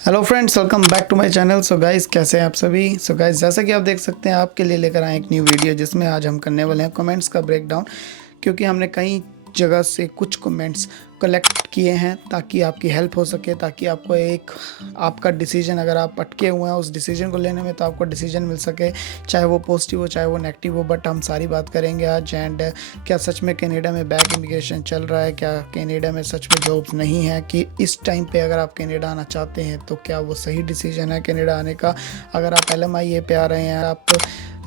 Hello friends, welcome back to my channel. So guys, कैसे हैं आप सभी। सो गाइस, जैसा कि आप देख सकते हैं, आपके लिए लेकर आए एक न्यू वीडियो जिसमें आज हम करने वाले हैं कमेंट्स का ब्रेकडाउन। क्योंकि हमने कई जगह से कुछ कमेंट्स कलेक्ट किए हैं ताकि आपकी हेल्प हो सके, ताकि आपको एक आपका डिसीजन, अगर आप अटके हुए हैं उस डिसीजन को लेने में, तो आपको डिसीजन मिल सके, चाहे वो पॉजिटिव हो चाहे वो नेगेटिव हो। बट हम सारी बात करेंगे आज। एंड क्या सच में कनाडा में बैक इमिग्रेशन चल रहा है, क्या कनाडा में सच में जॉब्स नहीं है, कि इस टाइम पे अगर आप कनाडा आना चाहते हैं तो क्या वो सही डिसीजन है कनाडा आने का। अगर आप LMIA पे आ रहे हैं, आप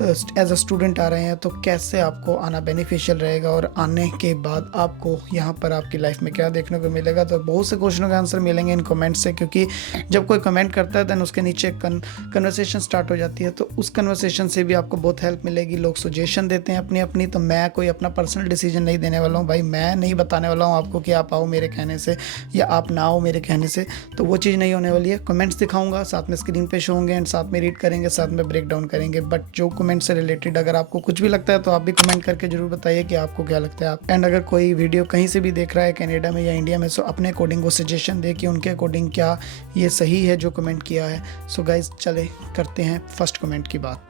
एज अ स्टूडेंट आ रहे हैं, तो कैसे आपको आना बेनिफिशियल रहेगा, और आने के बाद आपको यहाँ पर आपकी लाइफ में क्या देखने को मिलेगा। तो बहुत से क्वेश्चनों का आंसर मिलेंगे इन कमेंट से, क्योंकि जब कोई कमेंट करता है देन उसके नीचे कन्वर्सेशन स्टार्ट हो जाती है, तो उस कन्वर्सेशन से भी आपको बहुत हेल्प मिलेगी। लोग सजेशन देते हैं अपनी अपनी, तो मैं कोई अपना पर्सनल डिसीजन नहीं देने वाला हूँ भाई। मैं नहीं बताने वाला हूँ आपको कि आप आओ मेरे कहने से या आप ना आओ मेरे कहने से, तो वो चीज़ नहीं होने वाली है। कमेंट्स दिखाऊंगा, साथ में स्क्रीन पे शो होंगे एंड साथ में रीड करेंगे, साथ में ब्रेक डाउन करेंगे। बट जो कमेंट से रिलेटेड अगर आपको कुछ भी लगता है तो आप भी कमेंट करके जरूर बताइए कि आपको क्या लगता है। आप एंड अगर कोई वीडियो कहीं से भी देख रहा है कनाडा में या इंडिया में, सो अपने अकॉर्डिंग वो सजेशन दे कि उनके अकॉर्डिंग क्या ये सही है जो कमेंट किया है। सो गाइज, चले करते हैं फर्स्ट कमेंट की बात।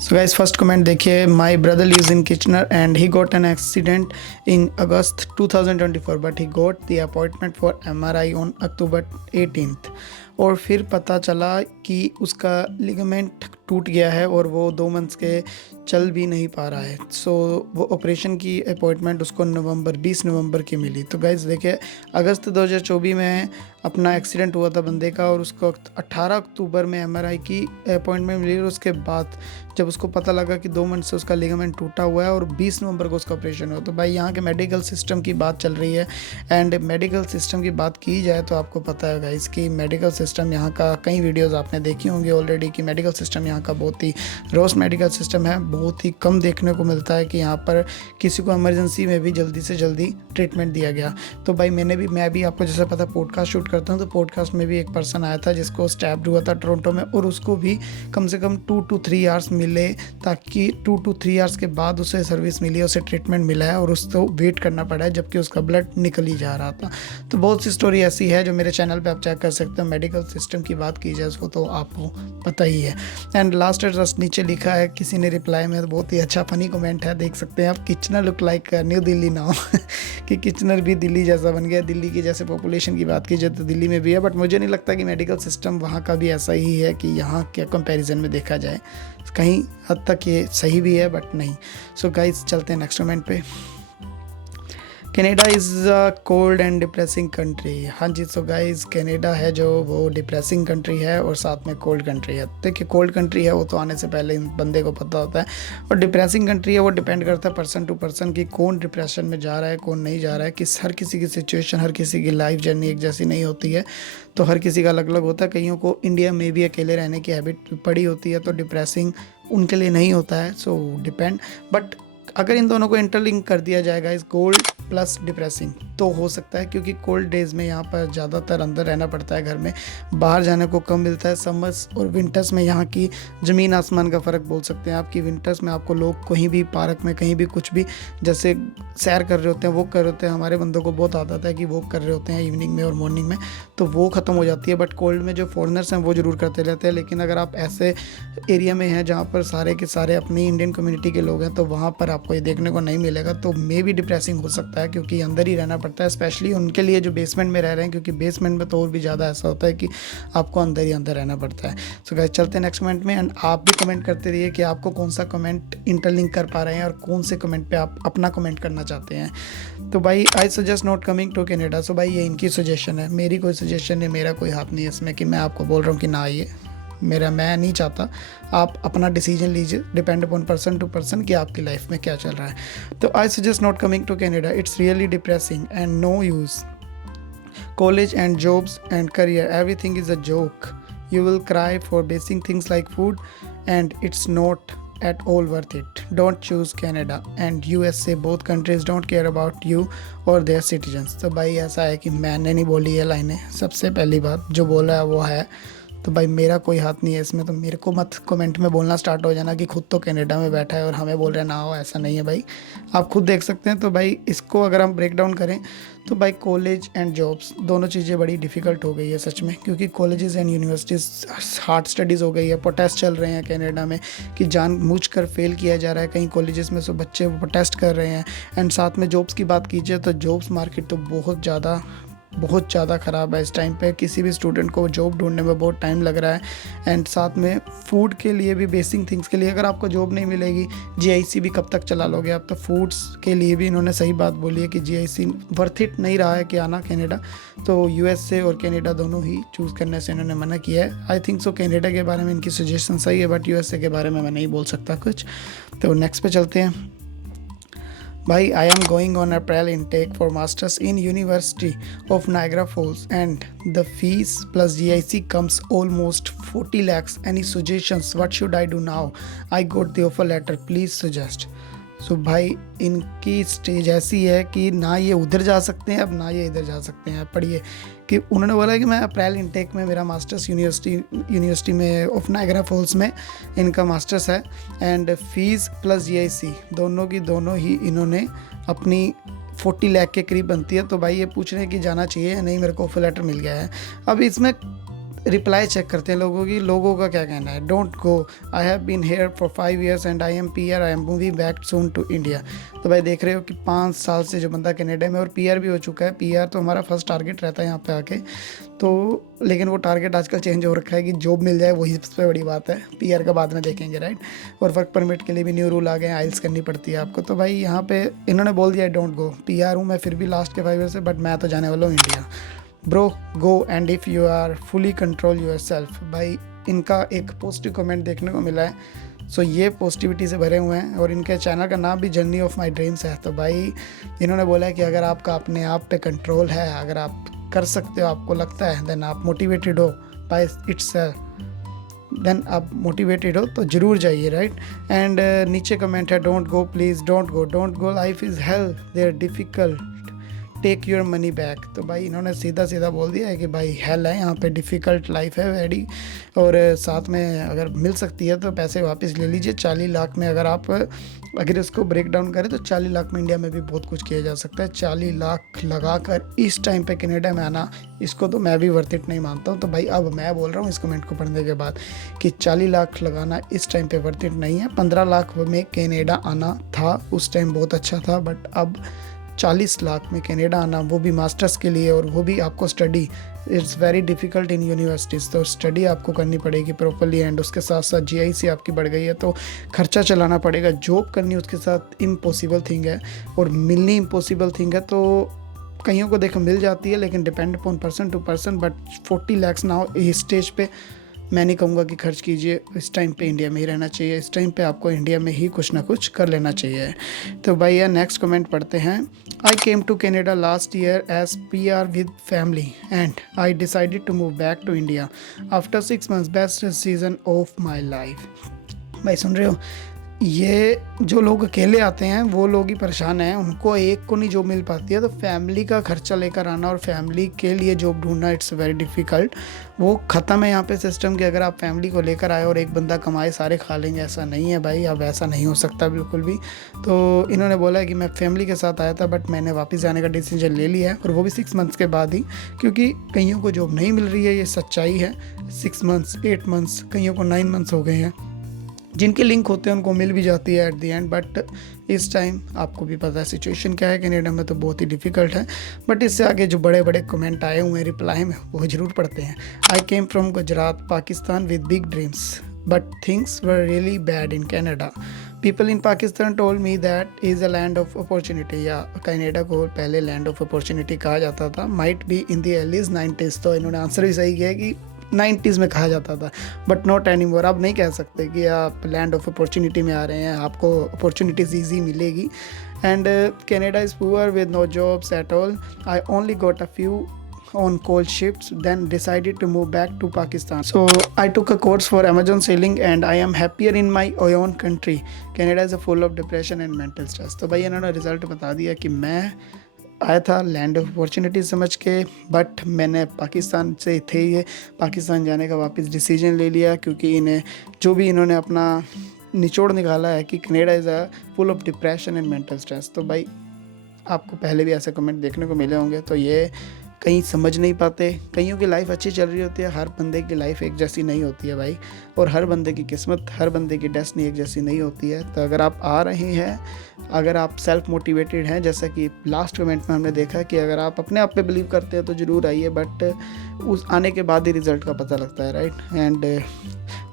सो गाइस, फर्स्ट कमेंट देखिए। My brother lives in Kitchener and he got an accident in August 2024 but he got the appointment for MRI on October 18th। और फिर पता चला कि उसका लिगामेंट टूट गया है और वो 2 मंथ्स के चल भी नहीं पा रहा है। सो वो ऑपरेशन की अपॉइंटमेंट उसको 20 नवंबर की मिली। तो गाइस देखिए, अगस्त 2024 में अपना एक्सीडेंट हुआ था बंदे का, और उसको 18 अक्टूबर में MRI की अपॉइंटमेंट मिली। और उसके बाद जब उसको पता लगा कि 2 मंथ से उसका लिगामेंट टूटा हुआ है और 20 नवंबर को उसका ऑपरेशन हुआ। तो भाई, यहाँ के मेडिकल सिस्टम की बात चल रही है। एंड मेडिकल सिस्टम की बात की जाए तो आपको पता है गाइस कि मेडिकल सिस्टम यहाँ का, कई वीडियोज़ आपने देखी होंगी ऑलरेडी, कि मेडिकल सिस्टम यहाँ का बहुत ही रोस्ट मेडिकल सिस्टम है। बहुत ही कम देखने को मिलता है कि यहाँ पर किसी को इमरजेंसी में भी जल्दी से जल्दी ट्रीटमेंट दिया गया। तो भाई, मैं भी आपको जैसे पता पॉडकास्ट शूट करता हूँ, तो पॉडकास्ट में भी एक पर्सन आया था जिसको स्टैब्ड हुआ था टोरंटो में, और उसको भी कम से कम 2 to 3 आवर्स मिले, ताकि 2 to 3 आवर्स के बाद उसे सर्विस मिली, उसे ट्रीटमेंट मिला है, और उसको वेट करना पड़ा है जबकि उसका ब्लड निकल ही जा रहा था। तो बहुत सी स्टोरी ऐसी है जो मेरे चैनल पे आप चेक कर सकते हो। मेडिकल सिस्टम की बात की जाए उसको तो आपको पता ही है। एंड लास्ट एड्रेस नीचे लिखा है किसी ने रिप्लाई में, बहुत ही अच्छा फनी कमेंट है, देख सकते हैं आप। Kitchener look like new Delhi now कि किचनर भी दिल्ली जैसा बन गया। दिल्ली की जैसे पॉपुलेशन की बात की जाए तो दिल्ली में भी है, बट मुझे नहीं लगता कि मेडिकल सिस्टम वहाँ का भी ऐसा ही है कि यहाँ के कंपैरिजन में देखा जाए। कहीं हद तक ये सही भी है, बट नहीं। सो गाइस, चलते हैं नेक्स्ट कमेंट पे। Canada is a cold and depressing country. हाँ जी, सो गाइस, कनाडा है जो वो डिप्रेसिंग कंट्री है और साथ में कोल्ड कंट्री है। देखिए, कोल्ड कंट्री है वो तो आने से पहले बंदे को पता होता है, और डिप्रेसिंग कंट्री है वो डिपेंड करता है पर्सन टू पर्सन कि कौन डिप्रेशन में जा रहा है कौन नहीं जा रहा है। कि हर किसी की सिचुएशन, हर किसी की लाइफ जर्नी एक जैसी नहीं होती है, तो हर किसी का अलग अलग होता है। कईयों को इंडिया में भी अकेले रहने की हैबिट पड़ी होती है, तो डिप्रेसिंग उनके लिए नहीं होता है। सो डिपेंड, बट अगर इन दोनों को इंटरलिंक कर दिया जाएगा, इस कोल्ड प्लस डिप्रेसिंग, तो हो सकता है। क्योंकि कोल्ड डेज़ में यहाँ पर ज़्यादातर अंदर रहना पड़ता है घर में, बाहर जाने को कम मिलता है। समर्स और विंटर्स में यहाँ की ज़मीन आसमान का फ़र्क बोल सकते हैं आपकी। विंटर्स में आपको लोग कहीं भी पार्क में, कहीं भी कुछ भी, जैसे सैर कर रहे होते हैं, वॉक कर रहे होते हैं। हमारे बंदों को बहुत आदत है कि वॉक कर रहे होते हैं इवनिंग में और मॉर्निंग में, तो वो ख़त्म हो जाती है। बट कोल्ड में जो फॉरेनर्स हैं वो ज़रूर करते रहते हैं। लेकिन अगर आप ऐसे एरिया में हैं जहाँ पर सारे के सारे अपनी इंडियन कम्युनिटी के लोग हैं, तो वहाँ पर आपको ये देखने को नहीं मिलेगा। तो मे भी डिप्रेसिंग हो सकता है, क्योंकि अंदर ही रहना पड़ता है, स्पेशली उनके लिए जो बेसमेंट में रह रहे हैं, क्योंकि बेसमेंट में तो और भी ज़्यादा ऐसा होता है कि आपको अंदर ही अंदर रहना पड़ता है। सो गाइस, चलते हैं नेक्स्ट कमेंट में। एंड आप भी कमेंट करते रहिए कि आपको कौन सा कमेंट इंटरलिंक कर पा रहे हैं और कौन से कमेंट पे आप अपना कमेंट करना चाहते हैं। तो भाई, I suggest not coming to Canada. So भाई, ये इनकी सजेशन है, मेरी कोई सजेशन नहीं, मेरा कोई हाथ नहीं है इसमें कि मैं आपको बोल रहा हूँ कि ना आइए। मैं नहीं चाहता। आप अपना डिसीजन लीजिए, depend upon person to person कि आपकी लाइफ में क्या चल रहा है। तो I suggest not coming to Canada, it's really depressing and no use. College and jobs and career, everything is a joke. You will cry for basic things like food, and it's not at all worth it. Don't choose Canada and USA. Both countries don't care about you or their citizens. तो भाई, ऐसा है कि मैंने नहीं बोली ये लाइनें, सबसे पहली बात जो बोला है वो है। तो भाई मेरा कोई हाथ नहीं है इसमें, तो मेरे को मत कमेंट में बोलना स्टार्ट हो जाना कि खुद तो कनाडा में बैठा है और हमें बोल रहे हैं ना हो, ऐसा नहीं है भाई, आप खुद देख सकते हैं। तो भाई इसको अगर हम ब्रेक डाउन करें तो भाई कॉलेज एंड जॉब्स दोनों चीज़ें बड़ी डिफ़िकल्ट हो गई है सच में, क्योंकि colleges and universities hard studies हो गई है। प्रोटेस्ट चल रहे हैं कनाडा में कि जानबूझकर फेल किया जा रहा है कहीं कॉलेजेस में, सो बच्चे प्रोटेस्ट कर रहे हैं। एंड साथ में जॉब्स की बात कीजिए तो जॉब्स मार्केट तो बहुत ज़्यादा ख़राब है इस टाइम पे। किसी भी स्टूडेंट को जॉब ढूंढने में बहुत टाइम लग रहा है। एंड साथ में फूड के लिए भी, बेसिक थिंग्स के लिए अगर आपको जॉब नहीं मिलेगी, जीआईसी भी कब तक चला लोगे आप। तो फूड्स के लिए भी इन्होंने सही बात बोली है कि जीआईसी वर्थ इट नहीं रहा है कि आना कनाडा, तो यूएसए और कनाडा दोनों ही चूज़ करने से इन्होंने मना किया है। आई थिंक सो कनाडा के बारे में इनकी सजेशन सही है, बट यूएसए के बारे में मैं नहीं बोल सकता कुछ। तो नेक्स्ट पे चलते हैं भाई। I am going on April intake for masters in university of Niagara Falls and the fees plus GIC comes almost 40 lakhs. Any suggestions what should I do now? I got the offer letter, please suggest. So भाई इनकी stage ऐसी है कि ना ये उधर जा सकते हैं अब, ना ये इधर जा सकते हैं। पढ़िए कि उन्होंने बोला कि मैं अप्रैल इनटेक में, मेरा मास्टर्स यूनिवर्सिटी में ऑफ नायग्रा फॉल्स में इनका मास्टर्स है, एंड फीस प्लस जीआईसी दोनों की दोनों ही इन्होंने अपनी 40 लाख के करीब बनती है। तो भाई ये पूछ रहे हैं कि जाना चाहिए या नहीं, मेरे को ऑफर लेटर मिल गया है। अब इसमें रिप्लाई चेक करते हैं लोगों का क्या कहना है। Don't go, I have been here for 5 years and I am PR, I am moving back soon to India. तो भाई देख रहे हो कि 5 साल से जो बंदा कनाडा में और पीआर भी हो चुका है। पीआर तो हमारा फर्स्ट टारगेट रहता है यहाँ पे आके, तो लेकिन वो टारगेट आजकल चेंज हो रखा है कि जॉब मिल जाए, वही सबसे बड़ी बात है। पीआर का बाद में देखेंगे, राइट। और वर्क परमिट के लिए भी न्यू रूल आ गए हैं, आइल्स करनी पड़ती है आपको। तो भाई यहाँ पे इन्होंने बोल दिया डोंट गो। पीआर हूँ मैं फिर भी लास्ट के 5 years से, बट मैं तो जाने वाला हूँ India. Bro go and if you are fully control yourself. भाई इनका एक पॉजिटिव कमेंट देखने को मिला है, सो ये पॉजिटिविटी से भरे हुए हैं। और इनके चैनल का नाम भी जर्नी ऑफ माई ड्रीम्स है। तो भाई इन्होंने बोला है कि अगर आपका अपने आप पे कंट्रोल है, अगर आप कर सकते हो, आपको लगता है, देन आप मोटिवेटेड हो बाय इटसेल्फ, देन आप मोटिवेटेड हो तो ज़रूर जाइए, राइट। एंड नीचे कमेंट है don't go please, don't go, life is hell, there difficult, take your money back. तो भाई इन्होंने सीधा बोल दिया है कि भाई हेल है यहाँ पे, डिफ़िकल्ट लाइफ है वेरी, और साथ में अगर मिल सकती है तो पैसे वापस ले लीजिए। 40 लाख में अगर इसको ब्रेक डाउन करें तो 40 लाख में इंडिया में भी बहुत कुछ किया जा सकता है। 40 लाख लगाकर इस टाइम पे कनाडा में आना, इसको तो मैं भी वर्थ इट नहीं मानता हूँ। तो भाई अब मैं बोल रहा हूँ इस कमेंट को पढ़ने के बाद कि 40 लाख लगाना इस टाइम पे वर्थ इट नहीं है। 15 लाख में कनाडा आना था उस टाइम, बहुत अच्छा था, बट अब 40 लाख में कनाडा आना, वो भी मास्टर्स के लिए, और वो भी आपको study, it's very difficult in universities. तो स्टडी आपको करनी पड़ेगी प्रॉपरली, एंड उसके साथ साथ जीआईसी आपकी बढ़ गई है तो खर्चा चलाना पड़ेगा। जॉब करनी उसके साथ इम्पॉसिबल थिंग है, और मिलनी इम्पॉसिबल थिंग है। तो कईयों को देखो मिल जाती है, लेकिन depend upon person to person. But 40 lakhs ना हो इस स्टेज पे, मैं नहीं कहूँगा कि खर्च कीजिए। इस टाइम पे इंडिया में ही रहना चाहिए, इस टाइम पे आपको इंडिया में ही कुछ ना कुछ कर लेना चाहिए। तो भैया नेक्स्ट कमेंट पढ़ते हैं। I came to Canada last year as PR with family and I decided to move back to India after 6 months, best season of my life. भाई सुन रहे हो, ये जो लोग अकेले आते हैं वो लोग ही परेशान हैं, उनको एक को नहीं जॉब मिल पाती है। तो फैमिली का खर्चा लेकर आना और फैमिली के लिए जॉब ढूंढना, इट्स वेरी डिफ़िकल्ट। वो ख़त्म है यहाँ पे सिस्टम कि अगर आप फैमिली को लेकर आए और एक बंदा कमाए सारे खा लेंगे, ऐसा नहीं है भाई। अब ऐसा नहीं हो सकता बिल्कुल भी। तो इन्होंने बोला है कि मैं फैमिली के साथ आया था, बट मैंने वापस जाने का डिसीजन ले लिया है, और वो भी 6 months के बाद ही, क्योंकि कईयों को जॉब नहीं मिल रही है, ये सच्चाई है। 6 months, 8 months, कईयों को 9 months हो गए हैं। जिनके लिंक होते हैं उनको मिल भी जाती है एट दी एंड, बट इस टाइम आपको भी पता है सिचुएशन क्या है कनाडा में, तो बहुत ही डिफ़िकल्ट है। बट इससे आगे जो बड़े बड़े कमेंट आए हुए हैं रिप्लाई में, वो ज़रूर पढ़ते हैं। I came from Gujarat Pakistan with big dreams but things were really bad in Canada. People in Pakistan told me that is a land of opportunity. या कनाडा को पहले लैंड ऑफ अपॉर्चुनिटी कहा जाता था, might be in the early 90s। तो इन्होंने answer भी सही किया कि 90s में कहा जाता था, बट नॉट एनी मोर। अब नहीं कह सकते कि आप लैंड ऑफ अपॉर्चुनिटी में आ रहे हैं, आपको अपॉर्चुनिटीज़ ईजी मिलेगी। And Canada is poor with no jobs at all. I only got a few on cold shifts, then decided to move back to Pakistan. So I took a course for Amazon selling and I am happier in my own country. Canada is full of depression and mental stress. तो भाई इन्होंने result बता दिया कि मैं आया था land of opportunity समझ के, बट मैंने पाकिस्तान से थे ये पाकिस्तान जाने का वापस डिसीजन ले लिया, क्योंकि इन्हें जो भी इन्होंने अपना निचोड़ निकाला है कि Canada is a full of depression and mental stress. तो भाई आपको पहले भी ऐसे कमेंट देखने को मिले होंगे, तो ये कहीं समझ नहीं पाते। कईयों की लाइफ अच्छी चल रही होती है, हर बंदे की लाइफ एक जैसी नहीं होती है भाई, और हर बंदे की किस्मत, हर बंदे की डेस्टिनी एक जैसी नहीं होती है। तो अगर आप आ रहे हैं, अगर आप सेल्फ मोटिवेटेड हैं, जैसा कि लास्ट कमेंट में हमने देखा कि अगर आप अपने आप पे बिलीव करते हैं तो ज़रूर आइए, बट उस आने के बाद ही रिज़ल्ट का पता लगता है, राइट। एंड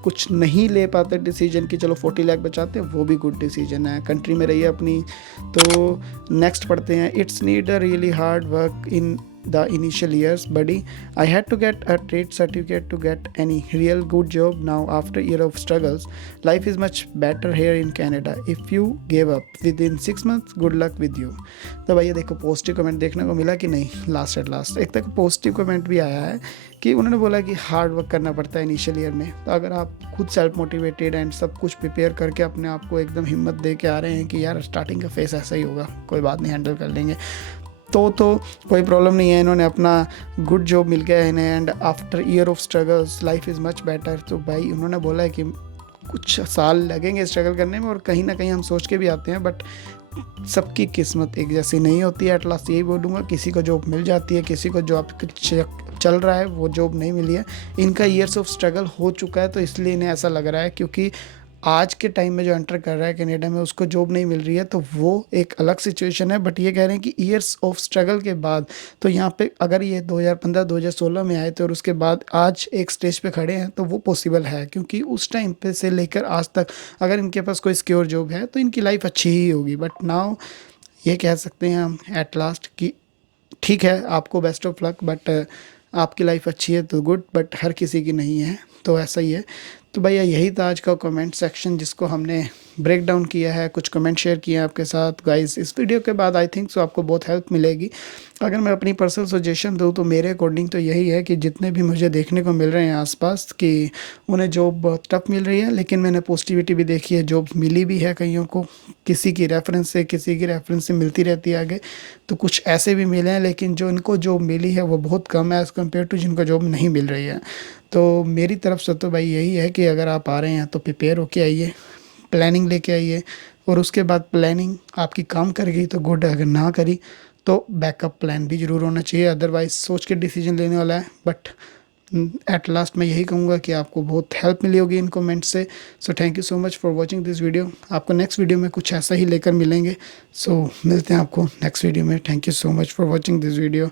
कुछ नहीं ले पाते डिसीजन की, चलो 40 लाख बचाते हैं, वो भी गुड डिसीजन है। कंट्री में रहिए अपनी। तो नेक्स्ट पढ़ते हैं, it's need a really hard work in the initial years, buddy. I had to get a trade certificate to get any real good job. Now after year of struggles, life is much better here in Canada. If you gave up within 6 months, good luck with you. तो भैया देखो positive comment देखने को मिला कि नहीं, last at last एक तक पॉजिटिव कमेंट भी आया है कि उन्होंने बोला कि हार्ड वर्क करना पड़ता है इनिशियल ईयर में। तो अगर आप खुद सेल्फ मोटिवेटेड एंड सब कुछ प्रिपेयर करके अपने आप को एकदम हिम्मत दे के आ रहे हैं कि यार स्टार्टिंग का फेस ऐसा ही होगा, कोई बात नहीं, हैंडल कर लेंगे, तो कोई प्रॉब्लम नहीं है। इन्होंने अपना गुड जॉब मिल गया है इन्हें, and after year of struggles life is much better. तो भाई उन्होंने बोला है कि कुछ साल लगेंगे स्ट्रगल करने में, और कहीं ना कहीं हम सोच के भी आते हैं, बट सबकी किस्मत एक जैसी नहीं होती है। एट लास्ट यही बोलूँगा, किसी को जॉब मिल जाती है, किसी को जॉब चल रहा है वो जॉब नहीं मिली है। इनका ईयर्स ऑफ स्ट्रगल हो चुका है, तो इसलिए इन्हें ऐसा लग रहा है, क्योंकि आज के टाइम में जो एंटर कर रहा है कनाडा में उसको जॉब नहीं मिल रही है, तो वो एक अलग सिचुएशन है। बट ये कह रहे हैं कि ईयर्स ऑफ स्ट्रगल के बाद, तो यहाँ पे अगर ये 2015-2016 में आए थे और उसके बाद आज एक स्टेज पे खड़े हैं, तो वो पॉसिबल है, क्योंकि उस टाइम पे से लेकर आज तक अगर इनके पास कोई सिक्योर जॉब है तो इनकी लाइफ अच्छी ही होगी। बट नाउ ये कह सकते हैं हम एट लास्ट कि ठीक है, आपको बेस्ट ऑफ लक, बट आपकी लाइफ अच्छी है तो गुड, बट हर किसी की नहीं है, तो ऐसा ही है। तो भैया यही था आज का कमेंट सेक्शन, जिसको हमने ब्रेक डाउन किया है, कुछ कमेंट शेयर किए हैं आपके साथ। गाइस इस वीडियो के बाद आई थिंक सो आपको बहुत हेल्प मिलेगी। अगर मैं अपनी पर्सनल सजेशन दूँ तो मेरे अकॉर्डिंग तो यही है कि जितने भी मुझे देखने को मिल रहे हैं आसपास कि उन्हें जॉब बहुत टफ मिल रही है, लेकिन मैंने पॉजिटिविटी भी देखी है, जॉब मिली भी है कईयों को, किसी की रेफरेंस से मिलती रहती है आगे। तो कुछ ऐसे भी मिले हैं, लेकिन जो इनको जॉब मिली है वो बहुत कम है एज़ कम्पेयर टू जिनको जॉब नहीं मिल रही है। तो मेरी तरफ से तो भाई यही है कि अगर आप आ रहे हैं तो प्रिपेयर होके आइए, प्लानिंग लेके आइए, और उसके बाद प्लानिंग आपकी काम कर गई तो गुड, अगर ना करी तो बैकअप प्लान भी ज़रूर होना चाहिए। अदरवाइज़ सोच के डिसीजन लेने वाला है। बट एट लास्ट मैं यही कहूँगा कि आपको बहुत हेल्प मिली होगी इन कमेंट से। So thank you so much for watching this video. आपको नेक्स्ट वीडियो में कुछ ऐसा ही लेकर मिलेंगे। सो मिलते हैं आपको नेक्स्ट वीडियो में। Thank you so much for watching this video.